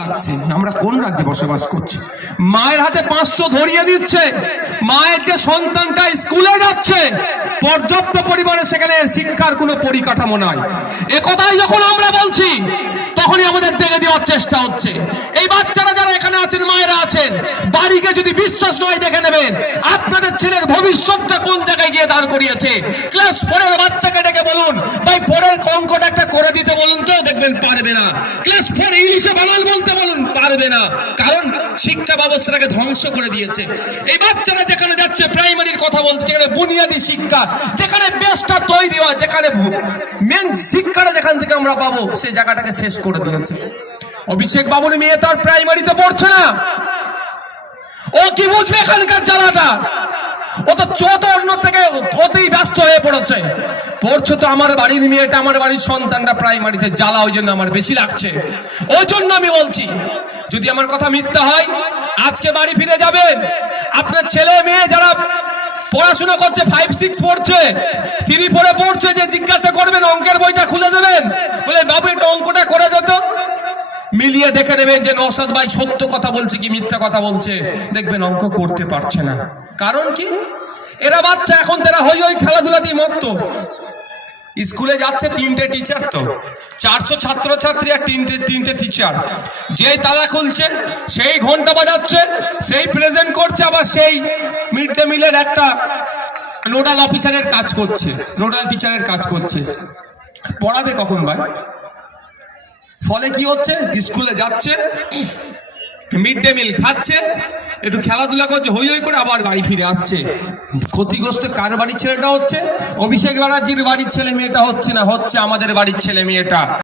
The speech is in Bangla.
লাগছে। আমরা কোন রাজ্যে বসবাস করছি? মায়ের হাতে 500 ধরিয়ে দিচ্ছে, মায়ের যে সন্তানটা স্কুলে যাচ্ছে পর্যাপ্ত পরিমাণে সেখানে শিক্ষার কোনো পরিকাঠামো নাই। একথাই যখন আমরা বলছি তখনই আমাদের দেখে দেওয়ার চেষ্টা হচ্ছে। এই বাচ্চারা যারা এখানে আছেন, মায়েরা আছেন, বাড়িকে যদি বিশ্বাস নয় দেখে নেবেন আপনাদের ছেলের ভবিষ্যৎটা কোন জায়গায় গিয়ে দাঁড় করিয়েছে। ক্লাস 4 এর বাচ্চাকে ডেকে বলুন ভাই 4 এর অঙ্কটা একটা করে দিতে বলুন, তো দেখবেন পারবে না। ক্লাস 4 ইংলিশে বানাল বলতে বলুন, পারবে না, কারণ শিক্ষা ব্যবস্থাটাকে ধ্বংস করে দিয়েছে। এই বাচ্চারা যেখানে যাচ্ছে প্রাইমারির কথা বলছে, যেখানে বুনিয়াদী শিক্ষা, যেখানে বেসটা তৈরি হয়, যেখানে মেন শিক্ষাটা যেখান থেকে আমরা পাবো সেই জায়গাটাকে শেষ করে দিয়েছে। অভিষেক বাবুর মেয়ে তার প্রাইমারিতে পড়ছে না, ও কি বুঝবে এখানকার জ্বালাটা? ও তো অন্য থেকে হতেই ব্যস্ত হয়ে পড়েছে। পড়ছে তো আমার বাড়ির মেয়েটা, আমার বাড়ির সন্তানরা প্রাইমারিতে, জ্বালা ওই জন্য আমার বেশি লাগছে। ওই জন্য আমি বলছি যদি আমার কথা মিথ্যা হয় আজকে বাড়ি ফিরে যাবেন, আপনার ছেলে মেয়ে যারা পড়াশোনা করছে 5, 6 পড়ছে, 3, 4 পড়ছে, যে জিজ্ঞাসা করবেন অঙ্কের বইটা খুলে দেবেন, বলে বাবু এটা অঙ্কটা করে দিত, মিলিয়ে দেখে নেবেন যে নওশাদ ভাই সত্য কথা বলছে কি মিথ্যা কথা বলছে। দেখবেন অঙ্ক করতে পারছে না। কারণ কি? এরা বাচ্চা, এখন তারা হই হই খেলাধুলাতেই মত্ত। স্কুলে যাচ্ছে 3টে টিচার, তো 400 ছাত্রছাত্রী আর 3টে টিচার, যেই তালা খুলছে সেই ঘন্টা বাজাচ্ছে, সেই প্রেজেন্ট করছে, আবার সেই মিড ডে মিলের একটা নোডাল অফিসারের কাজ করছে, নোডাল টিচারের কাজ করছে। পড়াবে কখন ভাই? ফলে কি হচ্ছে? স্কুলে যাচ্ছে, মিড ডে মিল খাচ্ছে, একটু খেলাধুলা করছে, হই হই করে আবার বাড়ি ফিরে আসছে। ক্ষতিগ্রস্ত কার বাড়ির ছেলেটা হচ্ছে? অভিষেক ব্যানার্জির বাড়ির ছেলে মেয়েটা হচ্ছে না, হচ্ছে আমাদের বাড়ির ছেলে মেয়েটা।